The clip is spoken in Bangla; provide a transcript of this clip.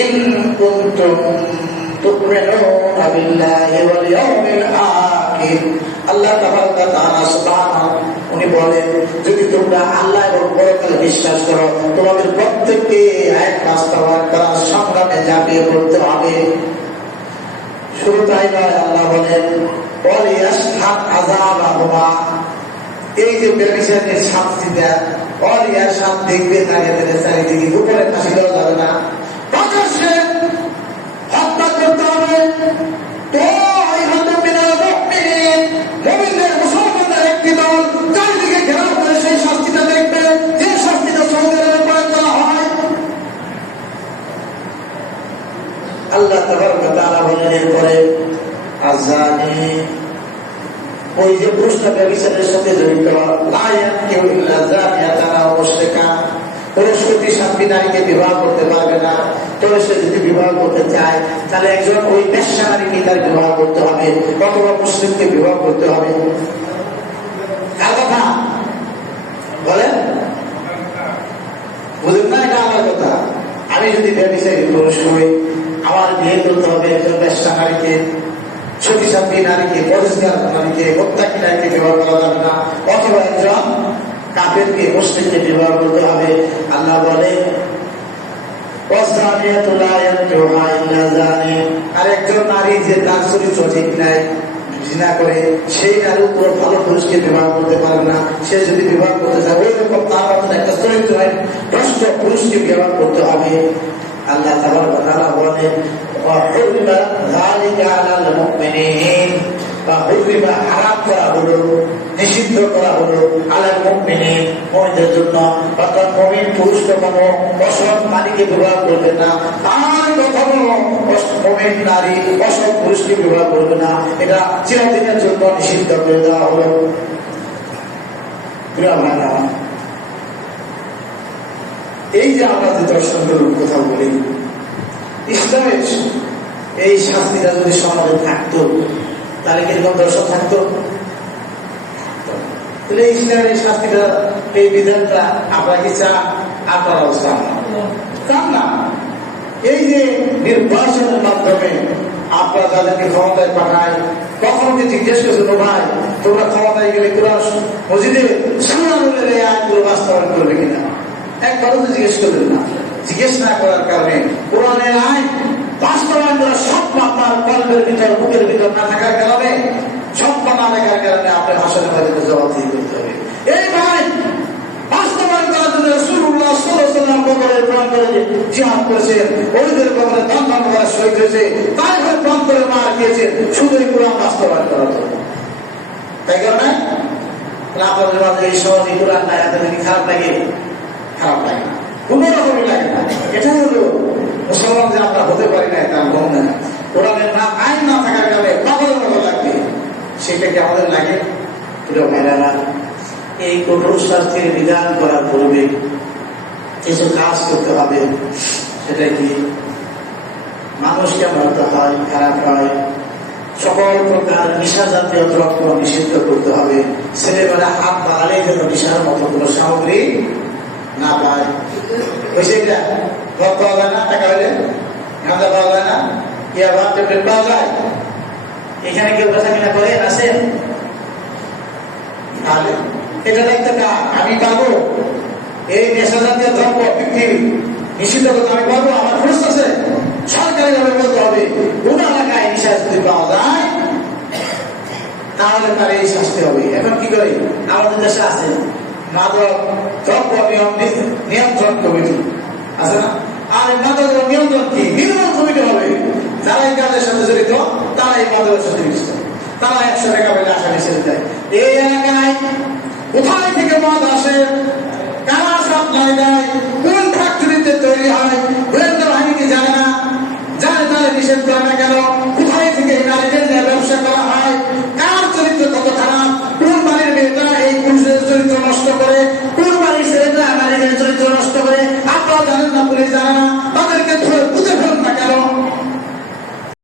ইন কুনতুম তু'মিনুনা বিল্লাহি ওয়াল ইয়াউমিল আখির। আল্লাহ তাবারাকা তাআলা সুবহানাহু উনি বলেন, যদি তোমরা আল্লাহ এবং পরকালে বিশ্বাস করো, তোমাদের প্রত্যেককে এক বাস্তবায়ন করার সংগ্রামে ঝাঁপিয়ে পড়তে হবে। শুধু তাই নয়, আল্লাহ বলেন ওয়ালিয়াশহাদ আযাবাহুমা, এই যে ব্যভিচারের শাস্তি দেয়, ওয়ালিয়াশহাদ দেখবে দাঁড়িয়ে চারিদিকে, উপরে ফাঁসি দেওয়া যাবে না, প্রকাশ্যে হত্যা করতে হবে। তো মুমিনদের মুসলমানদের একটি দল চারিদিকে ঘেরাও করে সেই শাস্তিটা দেখবে, যে শাস্তিটা সৌদি আরবে প্রয়োগ করা হয়। আল্লাহ তাবারাকা তাআলা বলেন এরপরে আযানি, ওই যে পুরুষটা ব্যভিচারের সাথে জড়িত, লা ইয়ানকিহু ইল্লা যানিয়াতান আও মুশরিকা, পুরুষ প্রতি স্বামী নারীকে বিবাহ করতে পারবে না। তবে সে যদি বিবাহ করতে চায়, তাহলে একজন ওই বেশ্যা নারীকে তার বিবাহ করতে হবে, অথবা মুসলিমকে বিবাহ করতে হবে। কার কথা বলেন? বুঝেন না? এটা আমার কথা। আমি যদি ব্যভিচারী পুরুষ হই, আমার বিয়ে করতে হবে একজন বেশ্যা নারীকে, সতী সাধ্বী নারীকে, পরিষ্কার নারীকে, মুত্তাকি নারীকে বিবাহ করা যাবে না, অথবা একজন কাফেরকে, মুশরিককে বিবাহ করতে হবে। আল্লাহ বলে আর একজন নারী যে তার চরিত্র ঠিক নাই, জিনা করে, সেই নারীর উপর ভালো পুরুষকে বিবাহ করতে পারে না। সে যদি বিবাহ করতে চায়, ওই রকম তার একটা চরিত্র হয় ভ্রষ্ট পুরুষকে বিবাহ করতে হবে। আল্লাহ তাবারাকা তাআলা বলেন ওয়াহুরিমা যালিকা আলাল মুমিনিন, বা হুরিমা হারাম করা হলো, নিষিদ্ধ করা হলো আলাল মুমিনিন, মুমিনদের জন্য। অর্থাৎ মুমিন পুরুষ কখনো অসৎ নারীকে বিবাহ করবে না, আর কখনো মুমিন নারী অসৎ পুরুষকে বিবাহ করবে না। এটা চিরদিনের জন্য নিষিদ্ধ করে দেওয়া হলো। এই যে আমরা যে দর্শনগুলোর কথা বলি, ইসলামের এই শাস্তিটা যদি সমাজে থাকতো, তাহলে কিরকম দর্শন থাকতো? তাহলে ইসলামের এই শাস্তিটা, এই বিধানটা আমরা কি চান? আপনারাও চান না? এই যে নির্বাচনের মাধ্যমে আপনারা যাদেরকে ক্ষমতায় পাঠায়, কখনো কি জিজ্ঞেস করছেন ভাই তোমরা ক্ষমতায় গেলে কোরআন মসজিদে সুন্নাতের এই আয়াতগুলো বাস্তবায়ন করবে কিনা? একবারও তো জিজ্ঞেস করলেন না। জিজ্ঞেস না করার কারণে কোরআনের আইন বাস্তবায়ন করা সব আপনার কল্পের ভিতর, বুকের ভিতর না থাকার কারণে, সব না থাকার কারণে আপনার হাসনের মাঝে জবাবদিহি করতে হবে। এই ভাই বাস্তবায়ন করার জন্য রাসূলুল্লাহ সাল্লাল্লাহু আলাইহি ওয়াসাল্লাম বদরের প্রান্তরে জিহাদ করেছেন, ওদের বদরে দান করা শহীদ হয়েছে, তাইফের প্রান্তরে মারা গিয়েছে শুধু এই কোরআন বাস্তবায়ন করার জন্য। তাই কারণে আপনাদের মাঝে এই সহজ কোরআন না এত খারাপ লাগে? খারাপ লাগে না, কোনো রকমই লাগে না। এটা হলো মুসলমান যে আমরা হতে পারি না, তার গম না। কোরআনের না আইন না থাকার কারণে পাগলের মতো লাগবে, সেটা কি আমাদের লাগে? প্রিয় ভাইরা, এই কঠোর শাস্তির বিধান করার পূর্বে কিছু কাজ করতে হবে। সেটা কি? মানুষ কেমন হয়, খারাপ হয়, সকল প্রকার নেশা জাতীয় দ্রব্য নিষিদ্ধ করতে হবে। ছেলেমেয়েরা হাত বাড়ালে যেন নেশার মতো কোনো সামগ্রী না পায়। বুঝছে? এটা মদ পাওয়া যায় না, টাকা হলে গাঁজা পাওয়া যায় না, ইয়াবা ট্যাবলেট পাওয়া যায়। এখানে কেউ বেচা কিনা করে আসেন? তাহলে এটা দেখতে কার? আমি পাবো এই নেশা জাতীয় দ্রব্য বিক্রি নিষিদ্ধ করতে? আমি পারবো? আমার খরচ আছে? সরকারি ভাবে বলতে হবে কোন এলাকায় নেশা যদি পাওয়া যায় তাহলে তার এই শাস্তি হবে। এখন কি করে? আমাদের দেশে আছে মাদক দ্রব্য নিয়ন্ত্রণ কমিটি, আছে না? আর এই মাদক নিয়ন্ত্রণ কি? নির্মূল কমিটি হবে। যারা এই কাজের সাথে জড়িত তারা এই মাদকের সাথে মিশত, তারা 100 টাকা পেলে আসামি ছেড়ে দেয়। এই এলাকায় কোথায় থেকে মদ আসে, কারা সাপ্লাই দেয়,